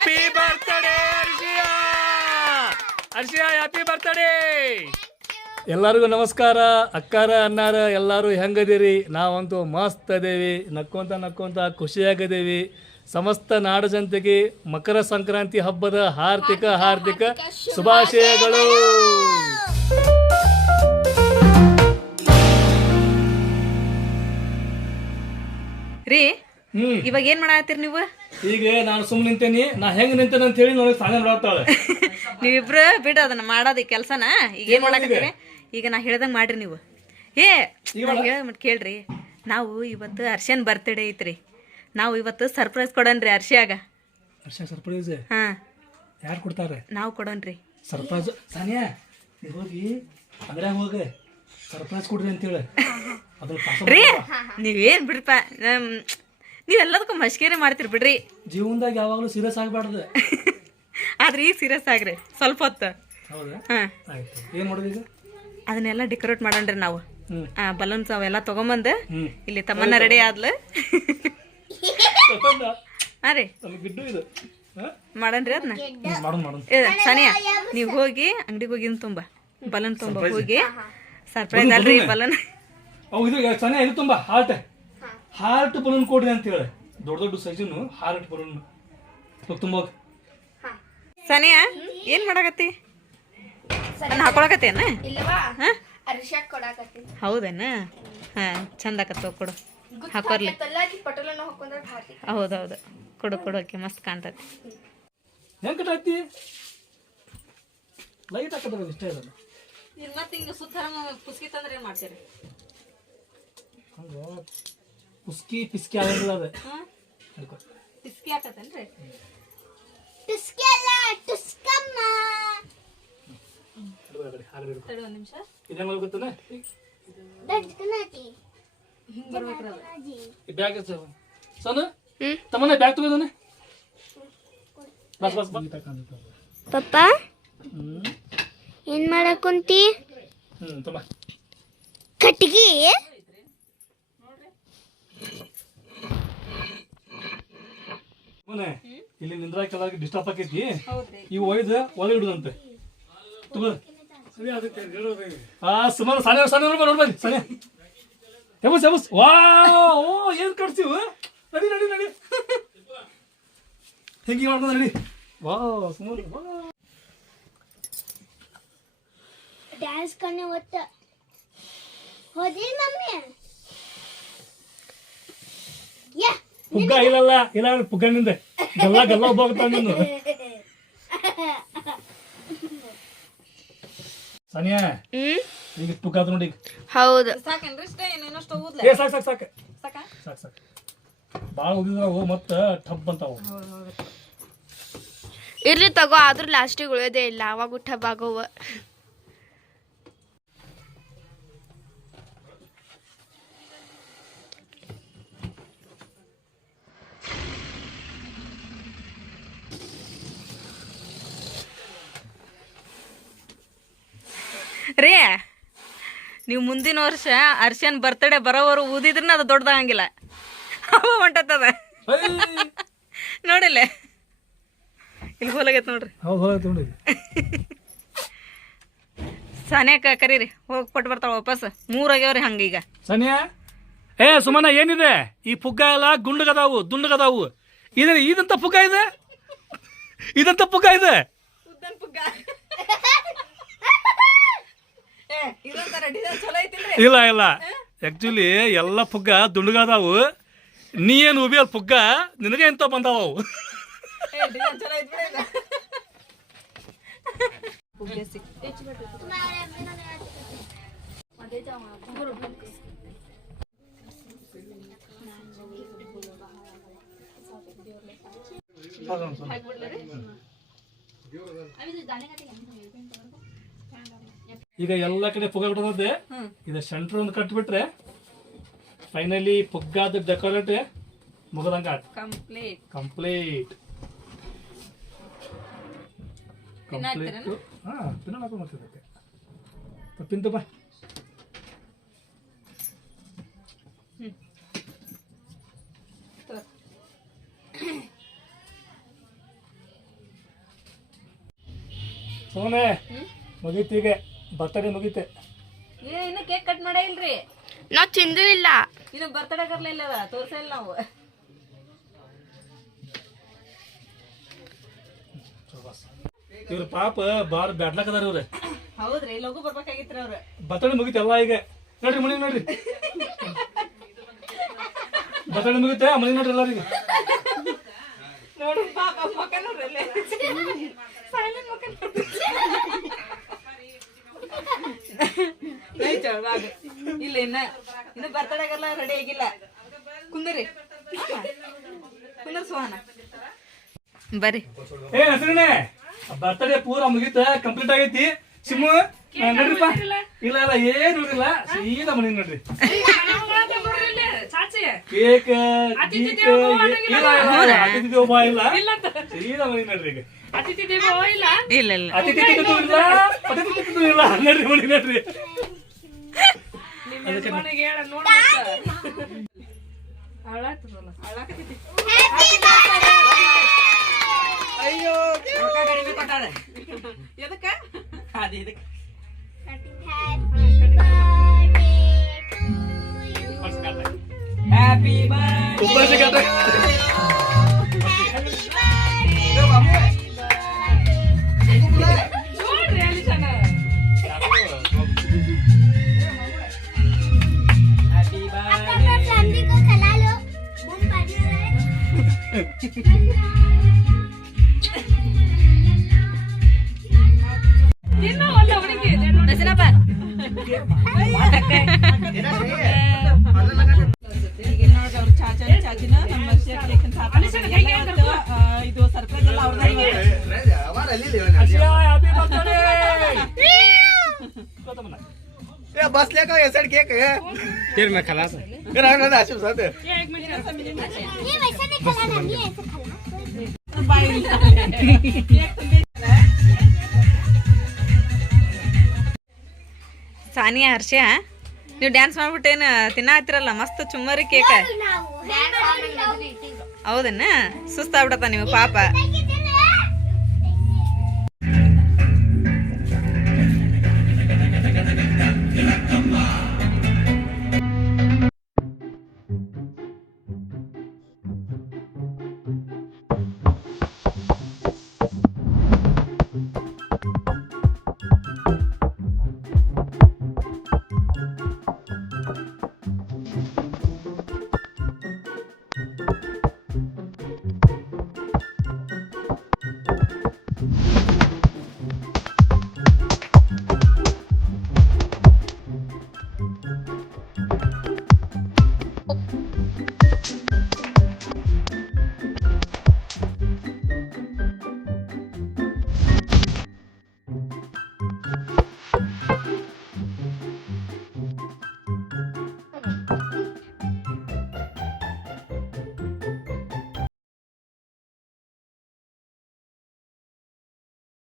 Happy birthday Harshiya, Harshiya happy birthday. ಎಲ್ಲರಿಗೂ ನಮಸ್ಕಾರ. ಅಕ್ಕಾರ ಅನ್ನಾರ ಎಲ್ಲರೂ ಹೆಂಗದಿರಿ? ನಾವಂತೂ ಮಸ್ತ್ ಅದೇವಿ, ನಕ್ಕೊಂತ ಖುಷಿಯಾಗದೇವಿ. ಸಮಸ್ತ ನಾಡ ಜನತೆಗೆ ಮಕರ ಸಂಕ್ರಾಂತಿ ಹಬ್ಬದ ಹಾರ್ದಿಕ ಶುಭಾಶಯಗಳು. ರೀ, ಇವಾಗ ಏನ್ ಮಾಡಾತ್ತೀರಿ ನೀವು? ಈಗ ನಾನು ಸುಮ್ಮನೆ ನಿಂತೇನಿ. ನಾ ಹೆಂಗ್ ನಿಂತೇನೆ ಅಂತ ಹೇಳಿ ನನಗೆ ಸಾಂಗ್ ಮಾಡ್ತಾಳೆ. ನೀವಿಬ್ರು ಬಿಡು ಅದನ್ನ ಮಾಡೋದು ಕೆಲ್ಸನ. ಈಗ ಏನ್ ಮಾಡಾಕತ್ತೀರಿ? ಈಗ ನಾ ಹೇಳ್ದಂಗ್ ಮಾಡ್ರಿ ನೀವು. ಹೇಳ ಕೇಳ್ರಿ. ನಾವು ಇವತ್ತು ಹರ್ಷನ್ ಬರ್ತ್ಡೇ ಐತ್ರಿ. ನಾವು ಇವತ್ತು ಸರ್ಪ್ರೈಸ್ ಕೊಡೋಣ್ರಿ ಹರ್ಷಿಯಾಗ. ಸರ್ಪ್ರೈಸ್? ಹಾ, ಯಾರು ಕೊಡ್ತಾರೆ? ನಾವು ಕೊಡೋಣ್ರಿ ಸರ್ಪ್ರೈಸ್. ಸಾನಿಯಾ, ನೀವು ಹೋಗಿ ಅಂದ್ರೆ ಹೋಗಿ ಸರ್ಪ್ರೈಸ್ ಕೊಡ್ರಿ ಅಂತೇಳಿ. ರೀ, ನೀವೇನ್ ಬಿಡ್ರಪ್ಪ, ನೀವೆಲ್ಲದಕ್ಕೂ ಮಶ್ಕೇರಿ ಮಾಡ್ತೀರಿ ಬಿಡ್ರಿ. ಜೀವನದಾಗ ಯಾವಾಗಲೂ ಸೀರಿಯಸ್ ಆಗಬಾರ್ದು. ಆದ್ರೆ ಈಗ ಸೀರಿಯಸ್ ಆಗ್ರಿ ಸ್ವಲ್ಪ ಹೊತ್ತು. ಹೌದಾ? ಹಾ, ಆಯ್ತು. ಏನು ಮಾಡೋದು ಈಗ? ಅದನ್ನೆಲ್ಲ ಡೆಕೋರೇಟ್ ಮಾಡೋಣ್ರಿ ನಾವು. ಬಲೂನ್ಸ್ ಅವೆಲ್ಲ ತಗೊಂಬಂದು ಇಲ್ಲಿ ತಮ್ಮನ್ನ ರೆಡಿ ಆದ್ಲು. ಹಾ ರೀ, ಮಾಡನ್ರಿ ಅದನ್ನ. ಸಾನಿಯಾ, ನೀವು ಹೋಗಿ ಅಂಗಡಿಗೆ ಹೋಗಿ ತುಂಬ ಬಲೂನ್ ತುಂಬ ಹೋಗಿ ಸರ್ಪ್ರೈಸ್ ಅಲ್ರಿ ಬಲೂನ್. ಸಾನಿಯಾ, ಇದು ತುಂಬ ಹಾರ್ಟ್ ಬಲೂನ್ ಕೊಡ್ರಿ ಅಂತ ಹೇಳಿ. ದೊಡ್ಡ ಸೈಜನ್ನು ಹಾರ್ಟ್ ಬಲೂನ್ ತುಂಬ. ಸಾನಿಯಾ, ಏನ್ ಮಾಡಾಕತ್ತಿ? ಹಾಕೊಳಕತ್ತೇನ? ಹೌದೇನ? ಹಾ, ಚಂದ ಆಕತ್ತ ಕೊಡು, ಹಾಕೋರ್ಲಿ. ಹೌದೌದು, ಕೊಡು ಕೊಡೋಕೆ ಮಸ್ತ್ ಕಾಣ್ತತಿ. ಹೆಂಗ್ ಕಟ್ಟಾಯ್ತಿ? ಲೈಟ್ ಹಾಕದ ಇಷ್ಟ ಇದಲ್ಲ. ಮತ್ತೆ ಹಿಂಗ ಸುತ್ತ ಪುಸ್ಕಿ ತಂದ್ರೆ ಏನ್ ಮಾಡ್ತೀರಿ? ಪುಸ್ಕಿ ಪಿಸ್ಕಿ ಆಗಂಗಿಲ್ಲ ಅದು. ಪಿಸ್ಕಿ ಹಾಕತ್ತೇನ್ರಿ? ಒಂದ್ ನಿಮಿಷ. ಇದೇನ್ ಗೊತ್ತಾನ? ಹಿಂಗ್ ಬರ್ಬೇಕ್ರಿ ಅದು. ಬ್ಯಾಗ್ ಸೋನು ತಮ್ಮನೆ ಬ್ಯಾಗ್ ತಗೋದಾನೆ. ಬಸ್ ಬಸ್ ಬಸ್. ಪಪ್ಪ, ಏನ್ ಮಾಡಕ್ ಕುಂತಿ? ತಮ್ಮ ಕಟ್ಟಿಗೆ ಇಲ್ಲಿ ನಿಂದ್ರಾಕ ಎಲ್ಲರಿಗೆ ಡಿಸ್ಟರ್ಬ್ ಆಕೈತಿ. ಇವು ಒಯ್ದು ಒಳಗೆ ಇಡುದಂತೆ. ತಗೋ. ಸುಮಾರು ಸಾನೆ ನೋಡ್ಬಾರಿ ಸಾನೆ. ಎಬಸ್ ವಾ, ಓ ಏನ್ ಕಟ್ತೀವಿ. ನಡಿ ನಡಿ ನಡಿ, ಹೆಂಗೆ ಮಾಡ್ಕೊಂಡು ನಡಿ. ವಾ ಸುಮಾರು ಡ್ಯಾನ್ಸ್ ಕಣ್ಣೆ ಒತ್ತ ಹೋದಿ ಮಮ್ಮಿ. ಪುಗ್ಗ ಇಲ್ಲ ಪುಗ್ಗನಿಂದ ಗಲ್ಲ ಹೋಗ್ತಾವ ನೀನು. ಸಾನಿಯಾ, ಈಗ ಪುಗ್ಗ ಆತ ನೋಡಿ. ಹೌದು, ಸಾಕೇನ್ರಿ? ಸಾಕು ಭಾಳ ಉದಿದ್ರಾವು ಮತ್ತ ಟಬ್ ಅಂತಾವು. ಇರ್ಲಿ ತಗೋ, ಆದ್ರೂ ಲಾಸ್ಟಿಗೆ ಉಳಿಯೋದೇ ಇಲ್ಲ. ಅವಾಗ ಊಟ ಬಾಗೋವ. ರೇ, ನೀವು ಮುಂದಿನ ವರ್ಷ ಹರ್ಷನ್ ಬರ್ತ್ಡೇ ಬರೋವರು ಊದಿದ್ರನ್ನ ಅದು ದೊಡ್ಡದಾಗಂಗಿಲ್ಲ. ಅವ ಹೊಂಟದ ನೋಡಿಲ್ಲ, ಇಲ್ಲಿ ಹೋಲಾಗೈತೆ ನೋಡ್ರಿ. ಹೌದು. ಸಾನ್ಯಾಕ ಕರೀರಿ, ಹೋಗಿ ಕೊಟ್ಟು ಬರ್ತಾವ ವಾಪಸ್. 3 ಆಗ್ಯಾವ್ರಿ ಹಂಗೀಗ. ಸಾನಿಯಾ, ಸುಮನ ಏನಿದೆ? ಈ ಪುಗ್ಗ ಎಲ್ಲ ದುಂಡಗದಾವು. ಇದಂತ ಪುಗ್ಗ ಇದೆ. ಇಲ್ಲ ಆಕ್ಚುಲಿ ಎಲ್ಲ ಪುಗ್ಗ ದುಂಡಗದಾವು. ನೀ ಏನು ಉಬಿ ಅಲ್ಲಿ ಪುಗ್ಗ ನಿನಗೆ ಎಂತ ಬಂದಾವ ಅವು. ಈಗ ಎಲ್ಲ ಕಡೆ ಪುಗ್ಗ ಕೊಟ್ಟದೆ. ಇದು ಸೆಂಟ್ರ್ ಒಂದು ಕಟ್ಬಿಟ್ರೆ ಫೈನಲಿ ಪುಗ್ಗಾದ ಡೆಕೋರೇಟ್ ಮುಗದಂಗ ಕಂಪ್ಲೀಟ್. ತಿನ್ನೋಣ ಮಾಡ್ತಿದ್ದಕ್ಕೆ ತಿಂತು ಬಾ. ಸೋನೆ ಮುಗೀತೀಗೆ ಬರ್ತಡೇ ಮುಗೀತೆ. ಇನ್ನು ಕೇಕ್ ಕಟ್ ಮಾಡೇ ಇಲ್ರಿ. ನಾವ್ ತಿಂದು ಇಲ್ಲ. ಇನ್ನು ಬರ್ತಡೇ ಕರ್ಲಿಲ್ಲ ಅದ ತೋರ್ಸಿಲ್ಲ ನಾವು. ಇವ್ರ ಪಾಪ ಬಾರ್ ಬ್ಯಾಡ್ಲಕ್ಕದಾರ ಇವ್ರೆ. ಹೌದ್ರಿ ಲಘು ಬರ್ಬೇಕಾಗಿತ್ರಿ ಅವ್ರು. ಬರ್ತಡೇ ಮುಗಿತಲ್ಲ ಈಗ ನೋಡ್ರಿ ಮನೆ ನೋಡ್ರಿ ಬರ್ತಡೇ ಮುಗಿತೆ ಮನೆ ನೋಡ್ರಿ ಎಲ್ಲರಿಗೆ ನೋಡ್ರಿ ಪಾಪ ಮಕ್ಕ ನೋಡ್ರಿ ಅಲ್ಲೇ ಸೈಲೆಂಟ್ ಮಕ್ಕ ಇಲ್ಲ ಇನ್ನು ಬರ್ತಡೇಗೆಲ್ಲ ರೆಡಿ ಆಗಿಲ್ಲ. ಕುಂದ್ರಿ ಕುಂದ್ರ ಸೋಹನ ಬರ್ರಿ. ಏ ಹಸಿರನೆ ಬರ್ತಡೇ ಪೂರ ಮುಗಿತ ಕಂಪ್ಲೀಟ್ ಆಗೈತಿ. ಸಿಮ್ಮು ನೋಡ್ರಿಪ್ಪ. ಇಲ್ಲ ಇಲ್ಲ ಏನ್ ನೋಡ್ರಿಲ್ಲ ಸೀದಾ ಮನೆ ನೋಡ್ರಿ. ಕೇಕ್ ಅತಿಥಿ ದೇವೋಭವ ಇಲ್ಲ ಸೀದಾ ಮನೆ ನೋಡ್ರಿ. ಈಗ ಅತಿಥಿ ದೇವೋ ಇಲ್ಲ ಇಲ್ಲ ಇಲ್ಲ ಅತಿಥಿ ತಿಥಿನೂ ಇಲ್ಲ ಅತಿಥಿ ತಿಥಿನೂ ಇಲ್ಲ ನೋಡ್ರಿ ಮನೆ ನೋಡ್ರಿ. ಅಯ್ಯೋ ಕಡಿಮೆ ಕೊಟ್ಟಾರ ಎದಕ್ಕ ಅದ ಇದಕ್ಕೆ ಹ್ಯಾಪಿ ಬರ್ತ್ಡೇ. ಇದು ಸರ್ಪ್ರೈಸ್ ಎಲ್ಲ बस लेकर ऐसा केक है फिर मैं खलास फिर आना था आशिफ साथ ये वैसा नहीं खिलाना ये ऐसे ಸಾನಿಯಾ ಹರ್ಷ ನೀವು ಡ್ಯಾನ್ಸ್ ಮಾಡ್ಬಿಟ್ಟೇನು ತಿನ್ನಾತಿರಲ್ಲ ಮಸ್ತ್ ಚುಮ್ಮರಿ ಕೇಕ. ಹೌದನ್ನ ಸುಸ್ತಾಗ್ಬಿಡತ್ತ ನೀವು ಪಾಪ.